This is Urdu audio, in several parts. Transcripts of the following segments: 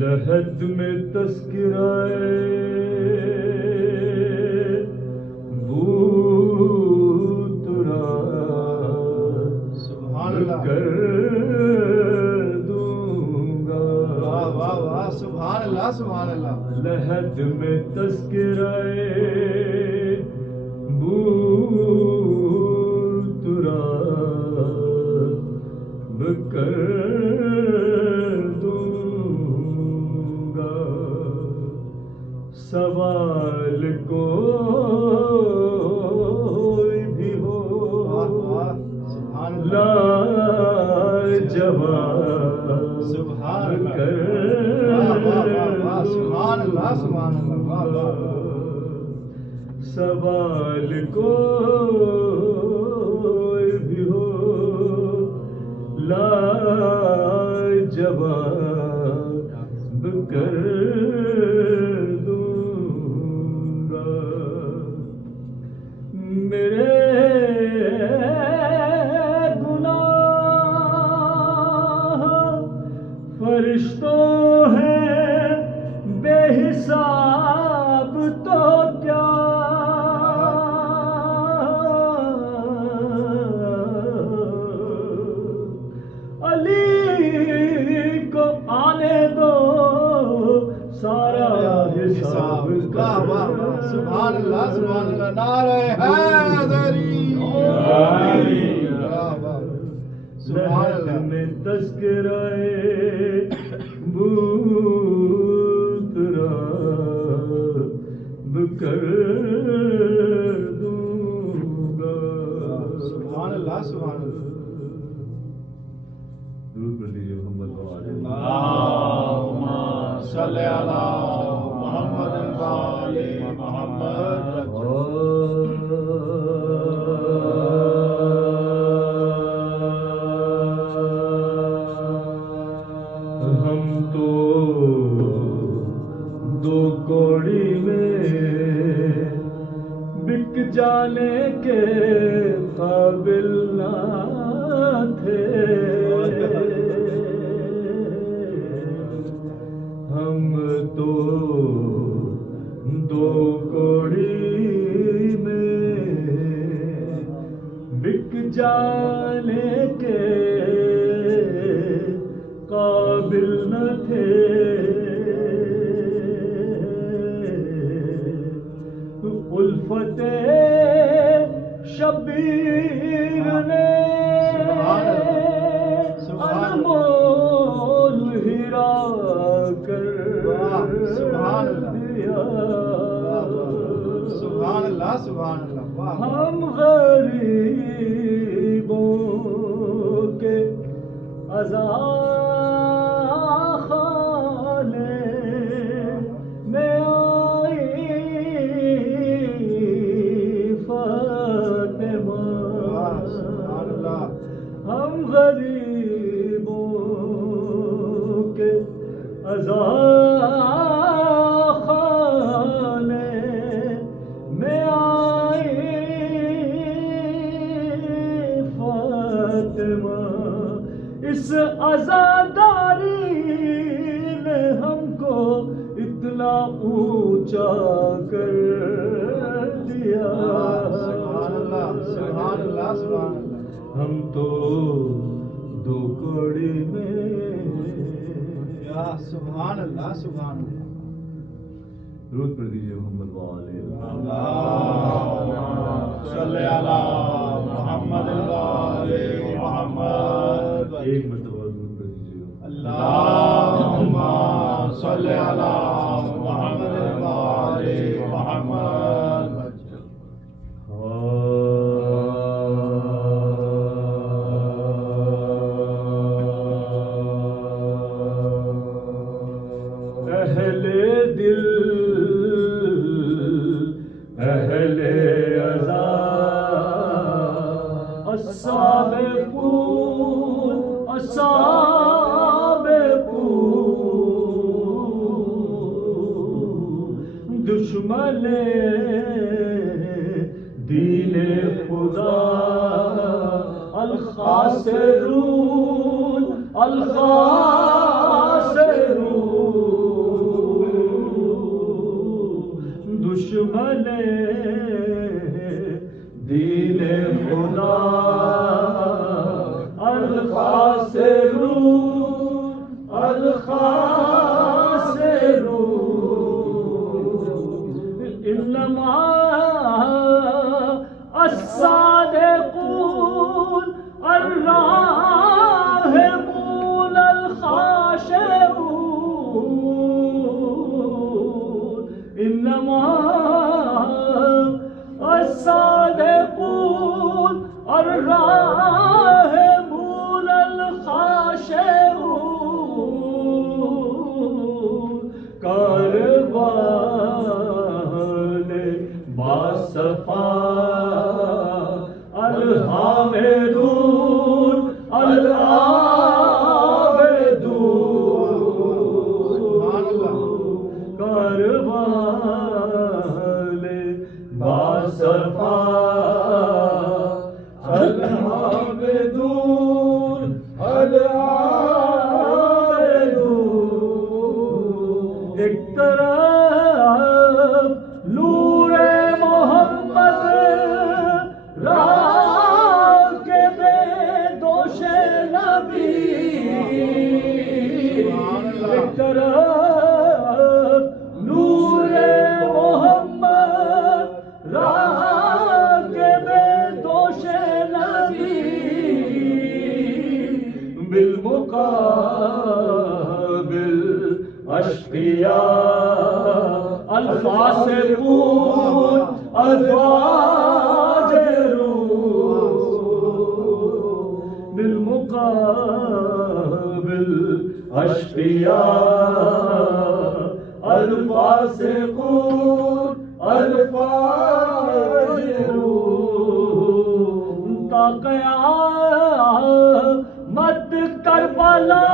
لحد میں تذکرہ بوترا کر دوں گا. واہ واہ واہ، سبحان اللہ سبحان اللہ. لحد میں تذکرہ بوترا کر سوال کوئی بھی ہو لا جواب کر سوال کوئی بھی ہو لا جواب کر میرے گناہ فرشتوں ہیں بے حساب تو کیا علی کو آنے دو سارا حساب کا. سبحان اللہ سبحان اللہ. نعرہ حیدری. سبحان اللہ. میں تذکرہ بوترا کر دوں گا. سبحان اللہ سبحان اللہ. درود پڑھ لیجیے محمد وعلى اللہم صلی علی محمد وعلی محمد. ہم تو دو کوڑی میں بک جانے کے قابل نہ تھے. ہم تو دو کوڑی میں بک جانے کے قابل نہ تھے. الفت شبیر نے انمول ہیرا کر دیا. سبحان اللہ سبحان اللہ. ہم غریبوں کے عزاخانے میں آئی فاطمہ. ہم غریبوں کے عزاخانے میں آئی فاطمہ. اس عزاداری نے ہم کو اتنا اونچا کر دیا. سبحان اللہ سبحان اللہ سبحان اللہ. ہم تو دو کوڑی میں. یا سبحان اللہ سبحان اللہ. درود پڑھ دیجیے محمد وعلى اللہم صلی علی محمد وعلی محمد. ایک مرتبہ درود پڑھ دیجیے. اللہم صلی علی محمد وعلی محمد. اہل دل اہل عزا السابقون دشمن دین خدا الخاسرون الخاسرون دشمن دین خدا الخاسرون الخاسرون انما الصادقون الراهبون الخاشعون انما الصادقون الراهبون الخاشعون کاروان باصفا الحامدون العابدون کاروان باصفا الحامدون العابدون ایک طرف نور محمد راکب دوش نبی ایک طرف نور محمد راکب دوش نبی بالمقابل اشقیاء الفاسقون الفاجرون بالمقابل اشقیاء الفاسقون الفاجرون تا قیامت کربلا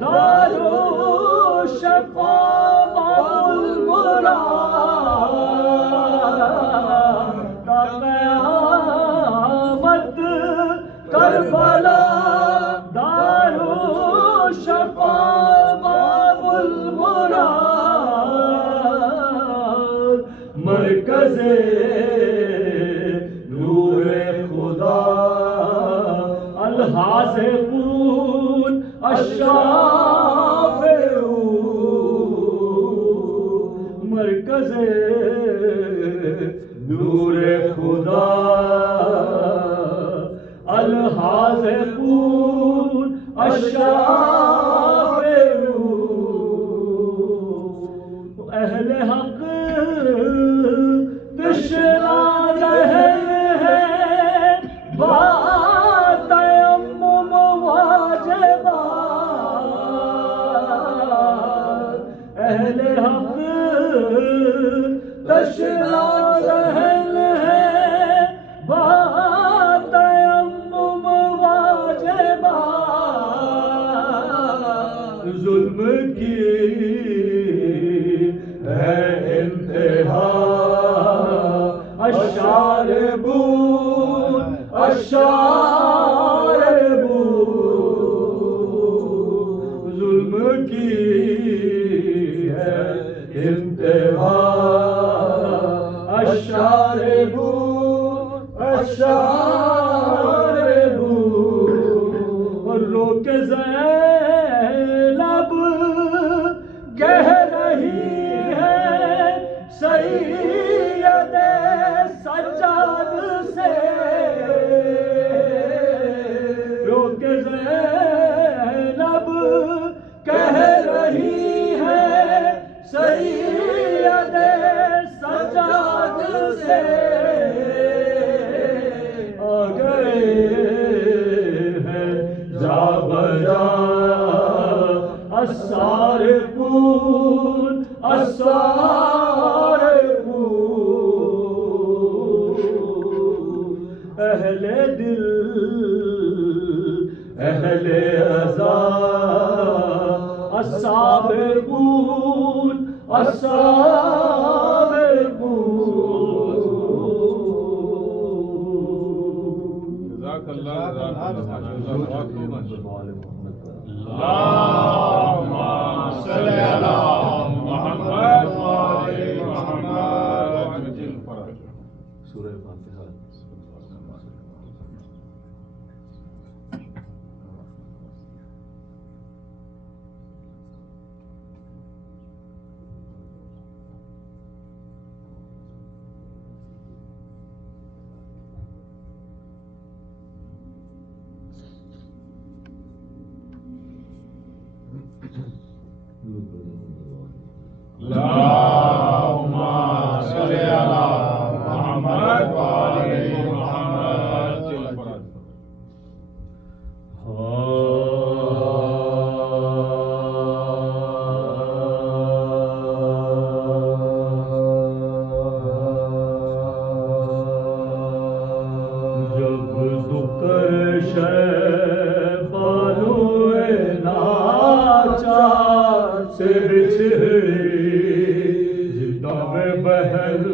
دارو شفا باب المراد تا قیامت کربلا دارو شفا باب المراد مرکز نور خدا الحاذقون الشافعون مرکز نور خدا الحاذقون الشافعون اہل حق تشنا رہے ہیں بات تیمم واجبات اہل حق تشنا رہے ہیں بات تیمم واجبات ظلم کی ہے انتہا الشاربون الشاربون ظلم کی ہے انتہا الشاربون الشاربون روک زینب کہہ رہی ہے سید سجاد سے روک زینب کہہ رہی ہے سید سجاد سے آ گئے ہیں جا بجا السارقون السارقون اہل دل اہل عزا السابقون السابقون محمد پر اللهم صل علی محمد و آل محمد سورہ فاتحہ اللهم صل علی محمد و آل محمد جب دکر شیبانوئے ناچار سے بچھڑی جدہ میں بہل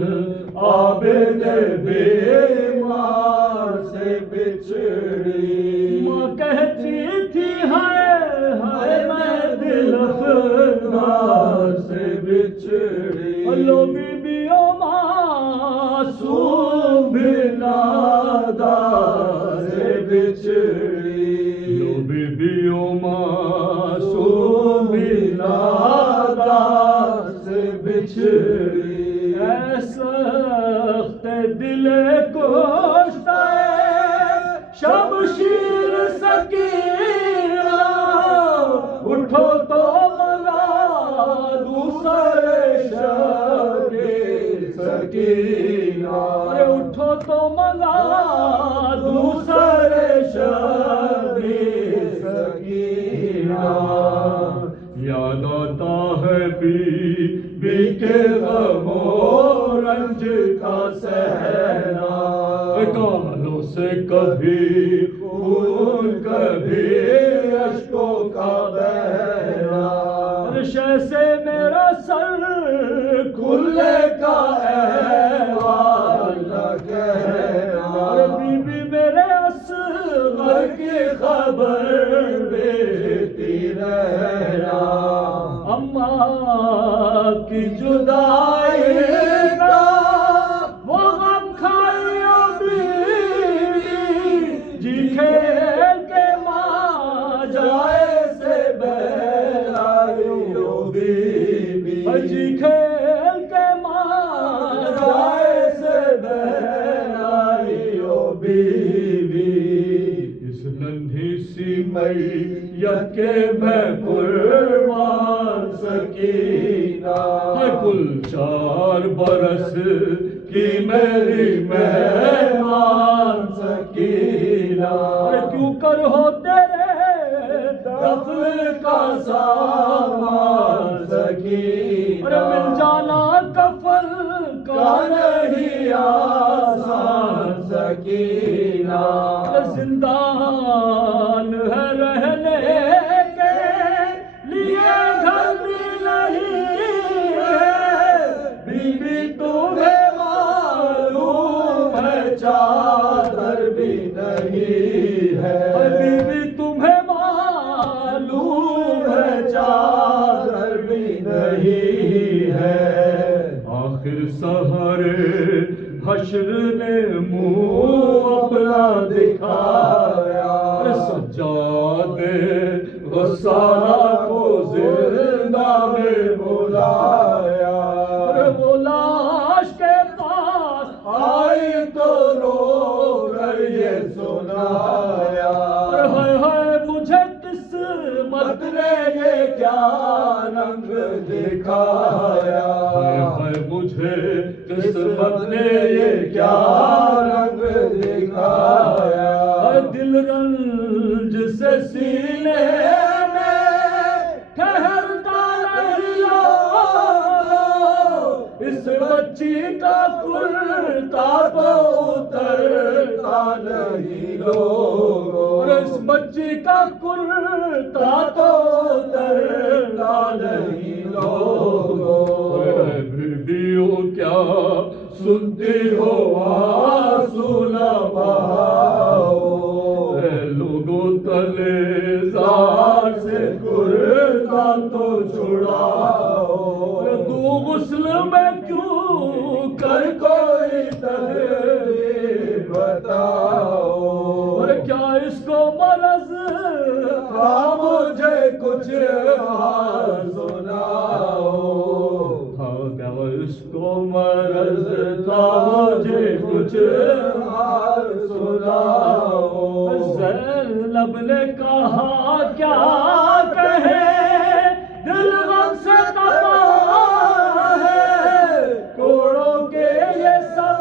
عابد بیمار سے بچھڑی ماں کہتی تھی ہائے میں دل افگار سے بچھڑی لو بیبیوں معصوم بھی نادار سے بچھڑی لو بیبیوں معصوم بھی نادار سے بچھڑی اے سخت دل کشتہ شمشیر سکینہ اٹھو تو ملا دوسرے شبیر سکینہ اٹھو تو ملا دوسرے شبیر سکینہ یاد آتا ہے بی کے غم و رنج کا صحرا گالوں سے کبھی خون کبھی اشکوں کا بہنا رشے سے میرا سر کھلے کا احوال نہ کہنا بی بی میرے اصغر کی خبر دیتی رہنا اماں کی جدائی کا وہ غم کھائی بیوی جی کھیل کے ماں جائے سے بہلائی بیوی جی کھیل کے ماں جائے سے بہلائی بیوی اس ننھی سی میاں کے میں قربان سکینہ کل 4 برس کی میری مہمان سکینہ کیوں کر ہو تیرے دفن کا سامان سکینہ مل جانا کفن کا نہیں آسان سکینہ زندان ہے رہنے کے لیے گھر بھی نہیں ہے بی بی تمہیں معلوم ہے چادر بھی نہیں ہے بی بی تمہیں معلوم ہے چادر بھی نہیں ہے آخر سہرے حشر نے منہ اپنا دکھایا سجادے غسالہ کو زندہ میں بلایا وہ لاش کے پاس آئی تو رو کر یہ سنایا ہائے مجھے قسمت نے یہ کیا رنگ دکھایا ہائے مجھے قسمت نے یہ کیا رنگ دکھایا دل رنج سے سینے میں ٹھہرتا نہیں اس بچی کا کرتا تو اترتا نہیں لوگوں اس بچی کا کرتا تو اترتا نہیں لوگوں بیویوں کیا سنتی ہو آنسو نہ بہاؤ لوگوں تلے غسل میں کیوں کر کوئی تدبیر بتاؤ، اور کیا اس کو مرض تھا مجھے کچھ حال سناؤ، کیا اس کو مرض تھا مجھے کچھ حال سناؤ، زینب نے کہا کیا کہے دل غم سے تپا ہے، کوڑوں کے یہ سب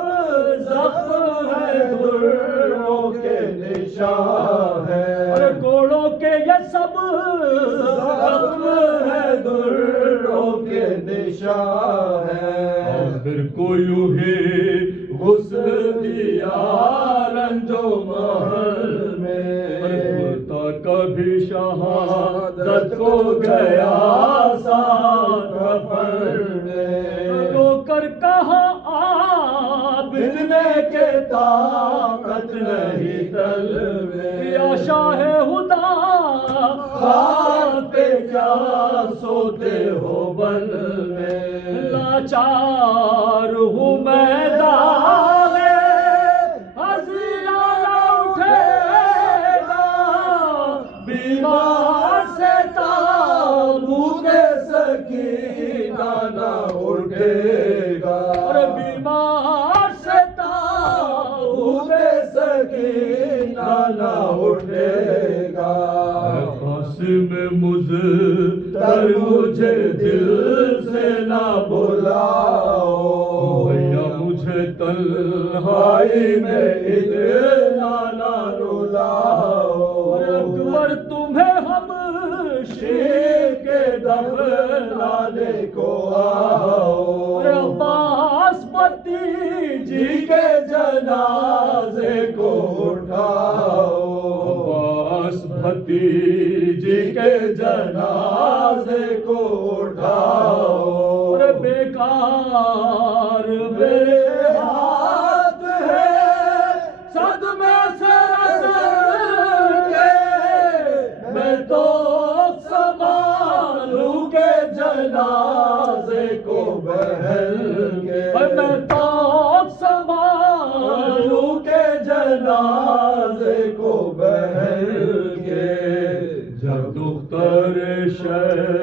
زخم ہے دروں کے نشان ہے، کوڑوں کے یہ سب زخم ہے دروں کے نشان ہے، آخر کو یوں ہی غسل دیا رنجو محل میں، کبھی شہادت کو گیا ساتھ کفن میں، رو کر کہا بجنے کے طاقت نہیں دل میں، یا شاہ خدا خاک پہ کیا سوتے ہو بن میں، لاچار ہوں میں داغ بیمار سے تابوت سکینہ نہ اٹھے گا، اور بیمار سے تابوت سکینہ نہ اٹھے گا، قاسم مضطر مجھے دل سے نہ بلاؤ، بھیا مجھے تنہائی میں اتنا نہ رلاؤ، اکبر تمہیں ہم شیر کے دفنانے کو آؤ، عباس بھتیجی کے جنازے کو اٹھاؤ، عباس بھتیجی کے جنازے کو اٹھاؤ، بیکار میرے ہاتھ ہے صدمے سے میں تو سنبھالوں کے جنازے کو بہل کے، میں تو سنبھالوں کے جنازے کو بہل کے، جب دختر شہر